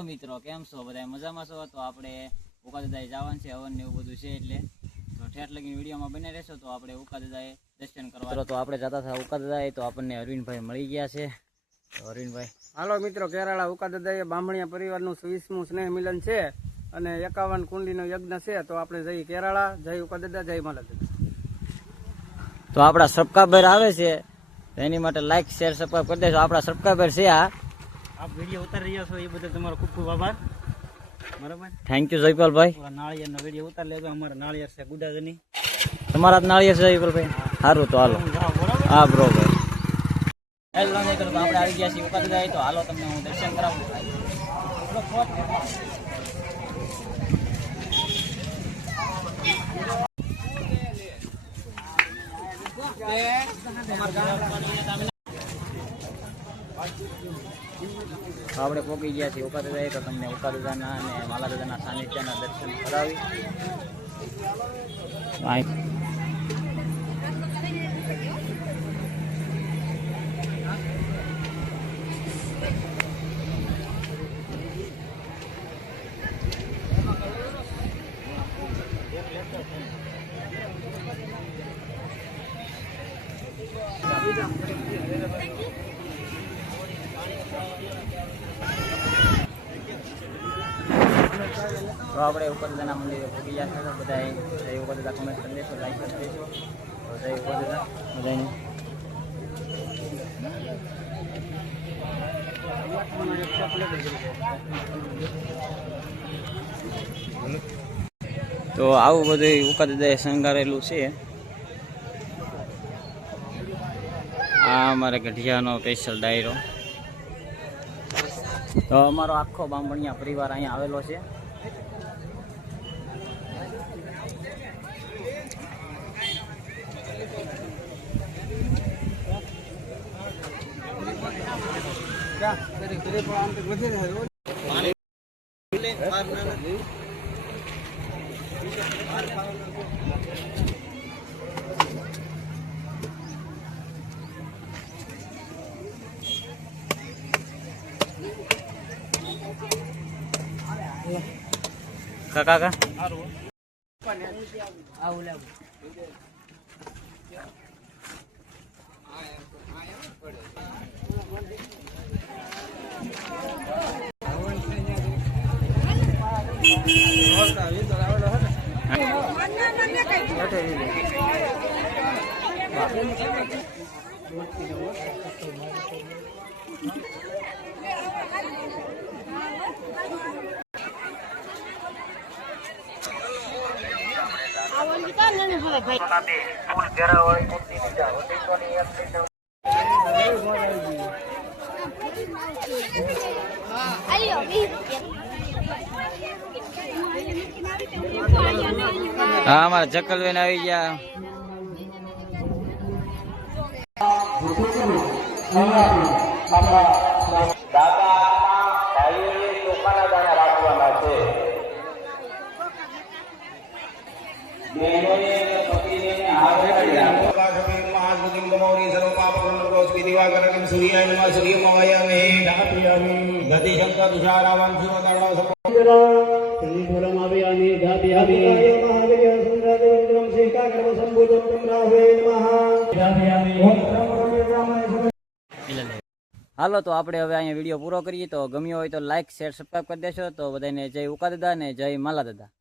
મિત્રો કેમ છો બધા મજામાં છો? તો આપણે ઉકાદાદાએ જવાનું છે, હવન ને એવું બધું છે, એટલે તો ઠેઠ લગીને વિડીયોમાં બને રહેશો. તો આપણે ઉકાદાદાએ દર્શન કરવા તો આપણે જતા હતા ઉકાદાદાએ, તો આપણને અરવિંદભાઈ મળી ગયા છે. તો અરવિંદભાઈ, હાલો મિત્રો, કેરાળા ઉકાદાદાએ બામણિયા પરિવારનું 20મું સ્નેહ મિલન છે અને 51 કુંડીનો યજ્ઞ છે. તો આપણે જઈ કેરાળા, જય ઉકાદાદા, જય માલાદાદા. તો આપણા સબસ્ક્રાઈબર આવે છે, એની માટે લાઈક શેર સબસ્ક્રાઈબ કરી દેજો. આપણા સબસ્ક્રાઈબર છે આપ વિડીયો ઉતારી રહ્યા છો એ બદલ તમારો ખૂબ ખૂબ આભાર. બરાબર, થેન્ક યુ જયપાલભાઈ. નાળિયેરનો વિડીયો ઉતારી લેજો. અમારા નાળિયેર છે ગુડાજની, તમારા જ નાળિયેર છે જયપાલભાઈ? સારું, તો હાલો. હા બરોબર. હેલો મિત્રો, તો આપણે આવી ગયા છીએ ઉકાદાદાએ. તો હાલો તમને હું દર્શન કરાવું. આપણે પહોંચી ગયા છીએ ઉકાદાદાએ. તો તમને ઉકાદાદાના અને માલાદાદાના સાનિધ્યના દર્શન કરાવી. તો આપણે ઉકાદાદાના મંદિરે પહોંચી ગયા છે. બધા જય ઉકાદાદા કમેન્ટ કરી દેશો, લાઈક કરી દેશો. તો જય ઉકાદાદા બધાને. તો આવું બધું ઉકાદાદાએ શણગારેલું છે. આ અમારે ગઢિયાનો સ્પેશિયલ ડાયરો. તો અમારો આખો બામણિયા પરિવાર અહીંયા આવેલો છે. કાકા હા, અમારા જકલબેન આવી ગયા. હાલો, તો આપણે હવે અહીંયા વિડીયો પૂરો કરીએ. તો ગમ્યો હોય તો લાઈક શેર સબસ્ક્રાઈબ કરી દેશો. તો બધાને જય ઉકાદાદા ને જય માલાદાદા.